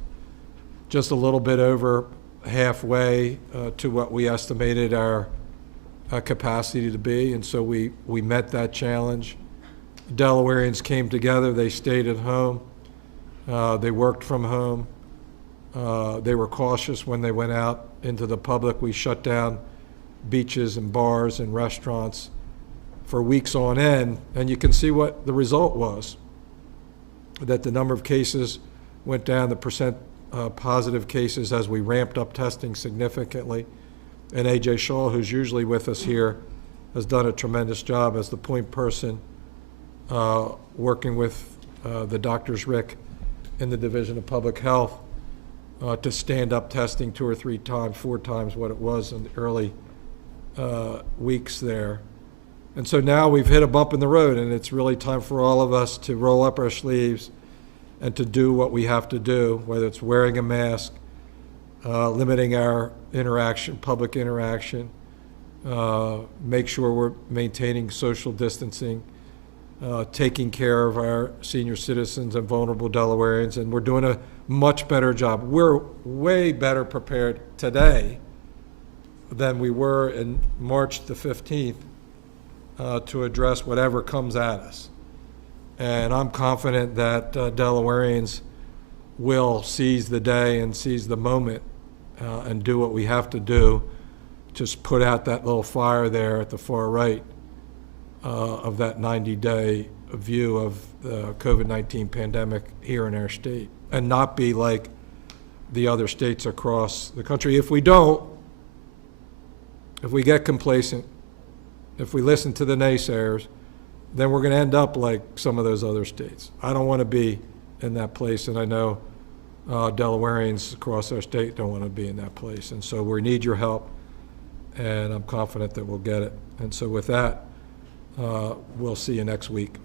just a little bit over halfway to what we estimated our capacity to be. And so we met that challenge. Delawareans came together. They stayed at home. They worked from home. They were cautious when they went out into the public. We shut down beaches and bars and restaurants for weeks on end, and you can see what the result was, that the number of cases went down, the percent positive cases, as we ramped up testing significantly. And A.J. Shaw, who's usually with us here, has done a tremendous job as the point person, working with the doctors, Rick, in the Division of Public Health, to stand up testing 2 or 3 times, 4 times what it was in the early weeks there. And so now we've hit a bump in the road, and it's really time for all of us to roll up our sleeves and to do what we have to do, whether it's wearing a mask, limiting our interaction, public interaction, make sure we're maintaining social distancing, taking care of our senior citizens and vulnerable Delawareans, and we're doing a much better job. We're way better prepared today than we were in March the 15th to address whatever comes at us. And I'm confident that Delawareans will seize the day and seize the moment and do what we have to do. Just put out that little fire there at the far right of that 90-day view of the COVID-19 pandemic here in our state, and not be like the other states across the country. If we don't, if we get complacent, if we listen to the naysayers, then we're going to end up like some of those other states. I don't want to be in that place, and I know Delawareans across our state don't want to be in that place. And so we need your help, and I'm confident that we'll get it. And so with that, we'll see you next week.